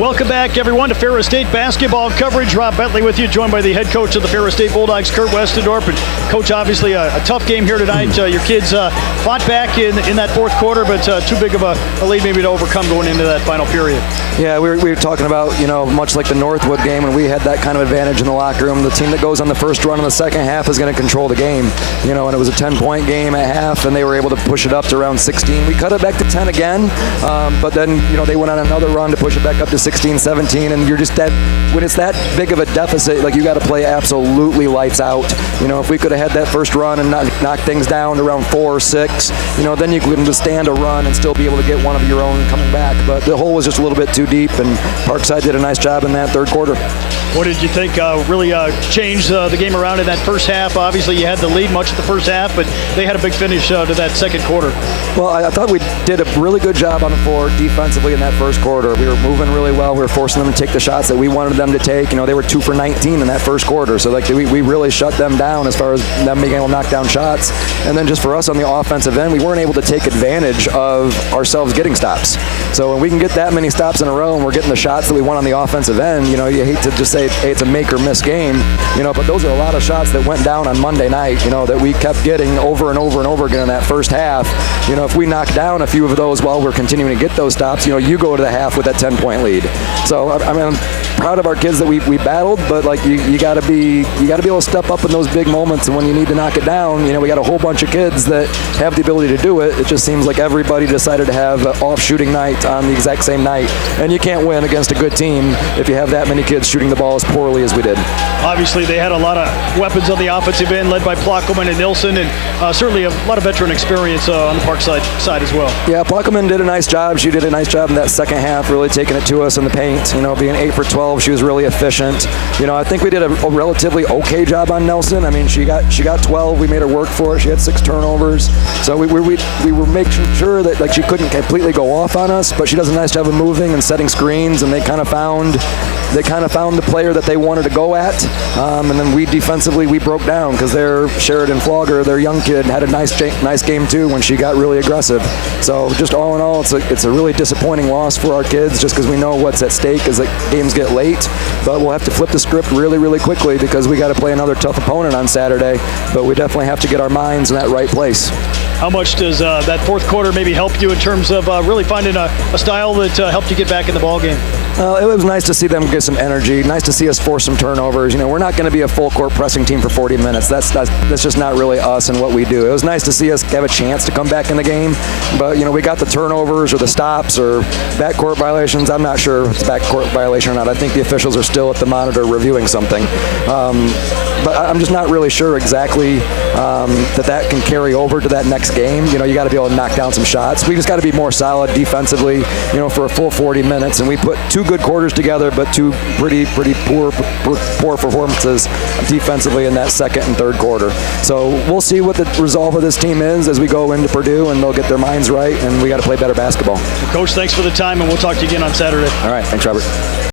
Welcome back, everyone, to Ferris State basketball coverage. Rob Bentley with you, joined by the head coach of the Ferris State Bulldogs, Kurt Westendorp. And Coach, obviously a tough game here tonight. Your kids fought back in that fourth quarter, but too big of a lead maybe to overcome going into that final period. Yeah, we were talking about, much like the Northwood game, when we had that kind of advantage in the locker room. The team that goes on the first run in the second half is going to control the game. And it was a 10-point game at half, and they were able to push it up to around 16. We cut it back to 10 again, but then, they went on another run to push it back up to 16, 17, and you're just when it's that big of a deficit, like, you got to play absolutely lights out. If we could have had that first run and knock things down to around 4 or 6, then you could withstand a run and still be able to get one of your own coming back. But the hole was just a little bit too deep, and Parkside did a nice job in that third quarter. What did you think really changed the game around in that first half? Obviously, you had the lead much of the first half, but they had a big finish to that second quarter. Well, I thought we did a really good job on the floor defensively in that first quarter. We were moving really well. We were forcing them to take the shots that we wanted them to take. They were 2 for 19 in that first quarter. So, we really shut them down as far as them being able to knock down shots. And then just for us on the offensive end, we weren't able to take advantage of ourselves getting stops. So when we can get that many stops in a row and we're getting the shots that we want on the offensive end, you hate to just say, hey, it's a make or miss game, but those are a lot of shots that went down on Monday night, that we kept getting over and over and over again in that first half. If we knock down a few of those while we're continuing to get those stops, you go to the half with that 10-point lead. So I'm proud of our kids that we battled, but you got to be able to step up in those big moments, and when you need to knock it down, we got a whole bunch of kids that have the ability to do it. It just seems like everybody decided to have an off shooting night on the exact same night, and you can't win against a good team if you have that many kids shooting the ball as poorly as we did. Obviously, they had a lot of weapons on the offensive end, led by Plockelman and Nilsson, and certainly a lot of veteran experience on the Parkside side as well. Yeah, Plockelman did a nice job. She did a nice job in that second half, really taking it to us in the paint. Being 8 for 12, she was really efficient. I think we did a relatively okay job on Nelson. She got 12. We made her work for it. She had 6 turnovers. So we were making sure that she couldn't completely go off on us, but she does a nice job of moving and setting screens, and they kind of found the player that they wanted to go at. And then we defensively, we broke down because their Sheridan Flogger, their young kid, had a nice game too when she got really aggressive. So just all in all, it's a really disappointing loss for our kids, just because we know what's at stake as the games get late. But we'll have to flip the script really, really quickly because we got to play another tough opponent on Saturday. But we definitely have to get our minds in that right place. How much does that fourth quarter maybe help you in terms of really finding a style that helped you get back in the ball game? It was nice to see them get some energy. Nice to see us force some turnovers. We're not going to be a full court pressing team for 40 minutes. That's just not really us and what we do. It was nice to see us have a chance to come back in the game, but we got the turnovers or the stops or backcourt violations. I'm not sure if it's a backcourt violation or not. I think the officials are still at the monitor reviewing something. But I'm just not really sure exactly that can carry over to that next game. You got to be able to knock down some shots. We just got to be more solid defensively, for a full 40 minutes. And we put 2 good quarters together, but 2 pretty poor performances defensively in that second and third quarter. So we'll see what the resolve of this team is as we go into Purdue, and they'll get their minds right, and we got to play better basketball. Coach, thanks for the time, and we'll talk to you again on Saturday. All right, thanks, Robert.